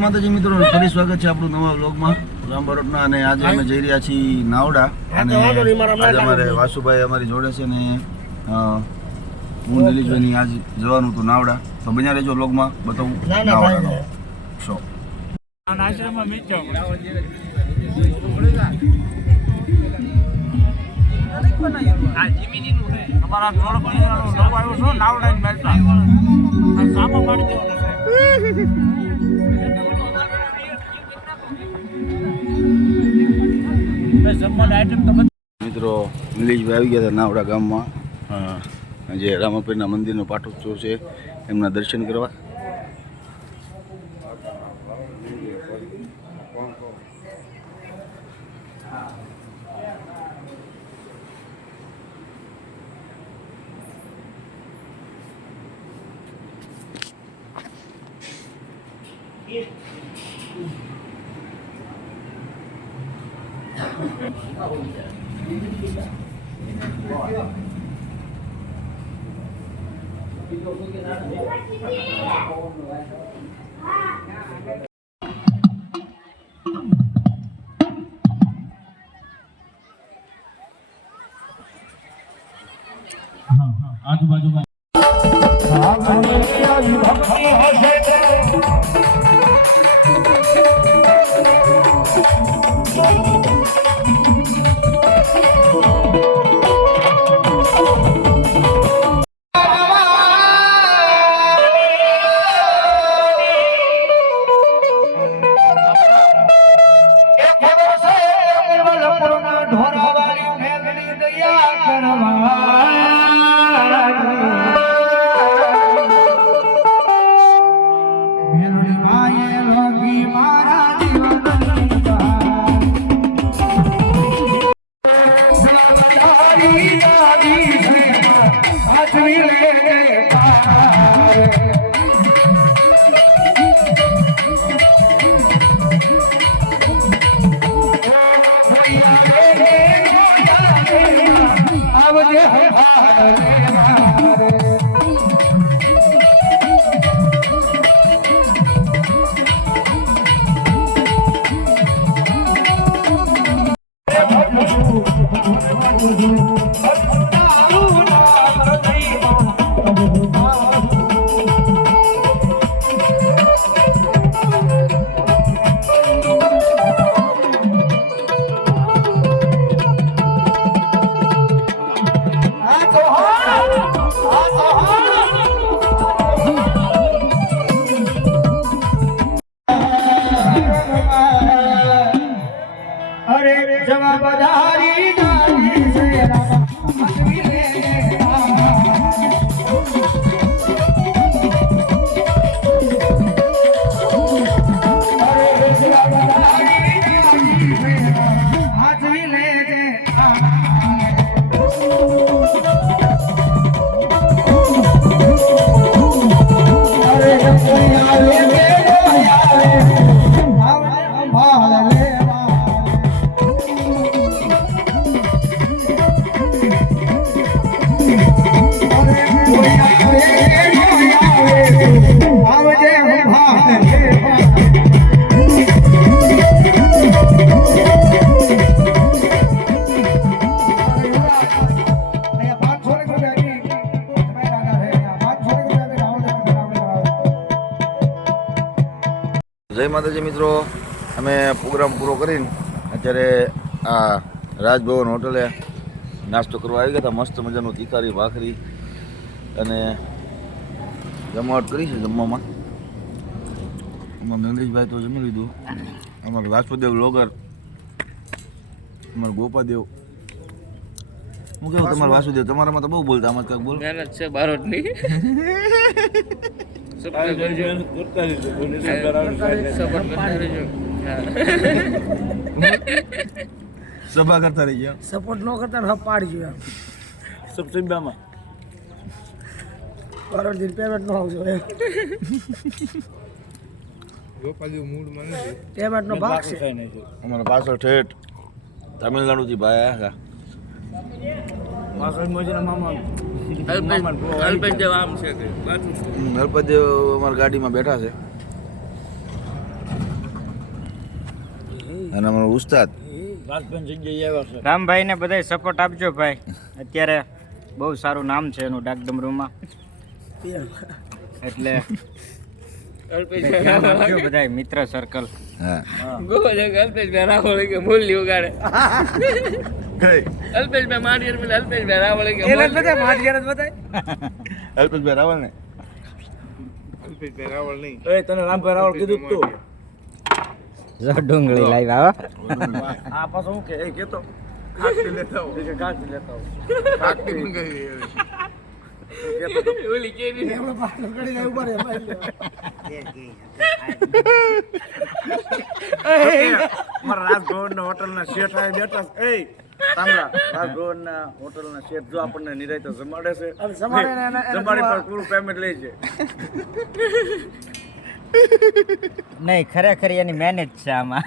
માતાજી મિત્રો, ફરી સ્વાગત છે આપણું નવા વ્લોગમાં રામભરોટના. અને આજે અમે જઈ રહ્યા છીએ નાવડા. અને આજે અમારે વાસુભાઈ અમારી જોડે છે ને હું દિલીશભાઈની આજ જવાનું હતું નાવડા. તો બન્યા રહેજો વ્લોગમાં, બતાવું નાવડાનો શો. મિત્રો દિલીશભાઈ આવી ગયા હતા નાવડા ગામમાં, જે રામાપીરના મંદિરનો પાટોત્સવ છે એમના દર્શન કરવા. આજુબાજુમાં જય માતાજી મિત્રો, અમે પ્રોગ્રામ પૂરો કરીને અત્યારે આ રાજભવન હોટલે નાસ્તો કરવા આવી ગયા હતા. મસ્ત મજાનું તીખારી ભાખરી અને જમાવટ કરી છે. જમવામાં અમારા નંદીશભાઈ તો જમી લીધું. અમારા વાસુદેવ વ્લોગર, અમારા ગોપાદેવ. હું કેવું તમારા વાસુદેવ, તમારામાં તો બહુ બોલતા, આમાં કાંઈક બોલ છે બારોટની. સભા કરતા રહી ગયા, સપોર્ટ ન કરતા ને હપ પાડજો. સબસેમ્બામાં કરોડ દિન પેમેન્ટ ન આવજો. પેમેન્ટ નો ભાગ છે અમારા પાછળ ઠેઠ તમિલનાડુથી ભાઈ આવ્યા હતા. નરપતદેવ અમારી ગાડીમાં બેઠા છે. અને અમારો ઉસ્તાદ રામભાઈ ને બધાય સપોર્ટ આપજો ભાઈ. અત્યારે બહુ સારું નામ છે એનું ડાકડમરૂમાં, એટલે ધ્યાન આપજો બધાય મિત્ર સર્કલ. હા અલ્પેશભાઈ રાવળ ને જો ડુંગળી લાવ્યા હો. આ પાછો હું કે એ કેતો હોટલના શેઠ આ બેઠા છે. એ તાંબલા રાજભવનના હોટલના શેઠ જો આપણને નિરાંતે જમાડે છે, જમાડી પર પૂરું પેમેન્ટ લે છે. નહીં, ખરેખર એની મહેનત છે આમાં.